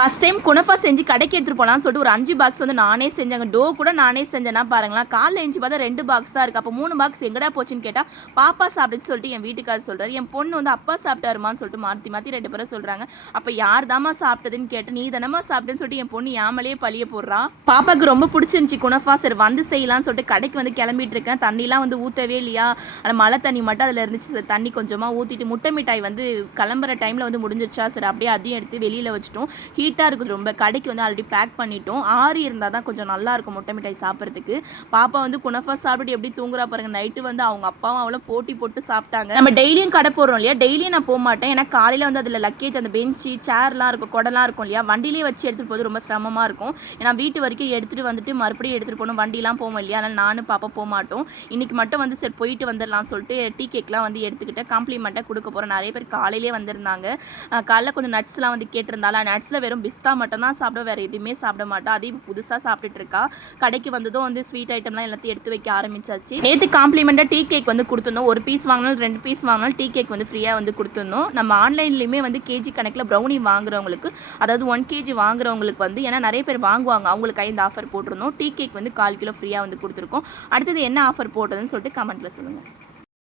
First time குனஃபா செஞ்சு கடைக்கு எடுத்துகிட்டு போகலான்னு சொல்லிட்டு ஒரு 5 பாக்ஸ் வந்து நானே செஞ்சேங்க. டோ கூட நானே செஞ்சேன்னா பாருங்களேன். காலைல எழுந்து பார்த்தா 2 பாக்ஸ் தான் இருக்குது. அப்போ 3 பாக்ஸ் எங்கடா போச்சுன்னு கேட்டால் பாப்பா சாப்பிடுன்னு சொல்லிட்டு என் வீட்டுக்காரர் சொல்கிறார். என் பொண்ணு வந்து அப்பா சாப்பிட்டாருமான்னு சொல்லிட்டு மாற்றி மாற்றி 2 பேரும் சொல்கிறாங்க. அப்போ யார் தாம்மா சாப்பிட்டதுன்னு கேட்டு நீ தானம்மா சாப்பிட்டேன்னு சொல்லிட்டு என் பொண்ணு ஏமலே பழிய போடுறா. பாப்பாவுக்கு ரொம்ப பிடிச்சிருந்துச்சி குனஃபா. சரி வந்து செய்யலாம்னு சொல்லிட்டு கடைக்கு வந்து கிளம்பிட்டு இருக்கேன். தண்ணிலாம் வந்து ஊற்றவே இல்லையா, அந்த மழை தண்ணி மட்டும் அதில் இருந்துச்சு. சரி தண்ணி கொஞ்சமாக ஊற்றிட்டு முட்டை மிட்டாய் வந்து கிளம்புற டைமில் வந்து முடிஞ்சிருச்சா, சரி அப்படியே அதையும் எடுத்து வெளியில் வச்சுட்டோம். ஹீட்டாக இருக்குது ரொம்ப. கடைக்கு வந்து ஆல்ரெடி பேக் பண்ணிட்டோம். ஆறி இருந்தால் தான் கொஞ்சம் நல்லாயிருக்கும் முட்டை மிட்டாய் சாப்பிட்றதுக்கு. பாப்பா வந்து குனஃபா சாப்பிட்டு எப்படி தூங்குறா பாருங்க. நைட்டு வந்து அவங்க அப்பாவும் அவ்வளோ போட்டி போட்டு சாப்பிட்டாங்க. நம்ம டெய்லியும் கடை போடுறோம் இல்லையா, டெய்லியும் நான் போக மாட்டேன். ஏன்னா காலையில் வந்து அதில் லக்கேஜ் அந்த பெஞ்சு சேர்லாம் இருக்கும், குடலாம் இருக்கும் இல்லையா, வண்டியிலே வச்சு எடுத்துகிட்டு போது ரொம்ப சிரமமாக இருக்கும். ஏன்னா வீட்டு வரைக்கும் எடுத்துகிட்டு வந்துட்டு மறுபடியும் எடுத்துகிட்டு போகணும், வண்டிலாம் போவோம் இல்லையா, அதனால் நானும் பாப்பா போக மாட்டோம். இன்றைக்கி மட்டும் வந்து சரி போயிட்டு வந்துடலாம் சொல்லிட்டு டீ கேக்லாம் வந்து எடுத்துக்கிட்டேன். காம்ப்ளிமெண்ட்டாக கொடுக்க போகிறேன். நிறைய பேர் காலையிலே வந்திருந்தாங்க. காலைல கொஞ்சம் நட்ஸ்லாம் வந்து கேட்டிருந்தாலும் நட்ஸில் வெறும் பிஸ்தா மட்டும் தான் சாப்பிட, வேறு எதுவுமே சாப்பிட மாட்டா. அதையும் புதுசாக சாப்பிட்டுட்டு இருக்கா. கடைக்கு வந்ததும் வந்து ஸ்வீட் ஐட்டம்லாம் எல்லாத்தையும் எடுத்து வைக்க ஆரம்பிச்சாச்சு. நேற்று காம்ப்ளிமெண்ட்டாக டீ கேக் வந்து கொடுத்துருந்தோம். ஒரு பீஸ் வாங்கினாலும் 2 பீஸ் வாங்கினாலும் டீ கேக் வந்து ஃப்ரீயாக வந்து கொடுத்துருந்தோம். நம்ம ஆன்லைன்லேயுமே வந்து கேஜி கணக்கில் ப்ரௌனி வாங்குறவங்களுக்கு, அதாவது 1 கேஜி வாங்குறவங்களுக்கு வந்து, ஏன்னா நிறைய பேர் வாங்குவாங்க, அவங்களுக்கு இந்த ஆஃபர் போட்டிருந்தோம். டீ கேக் வந்து 1/4 கிலோ ஃப்ரீயாக வந்து கொடுத்துருக்கோம். அடுத்தது என்ன ஆஃபர் போட்டதுன்னு சொல்லிட்டு கமெண்ட்டில் சொல்லுங்கள்.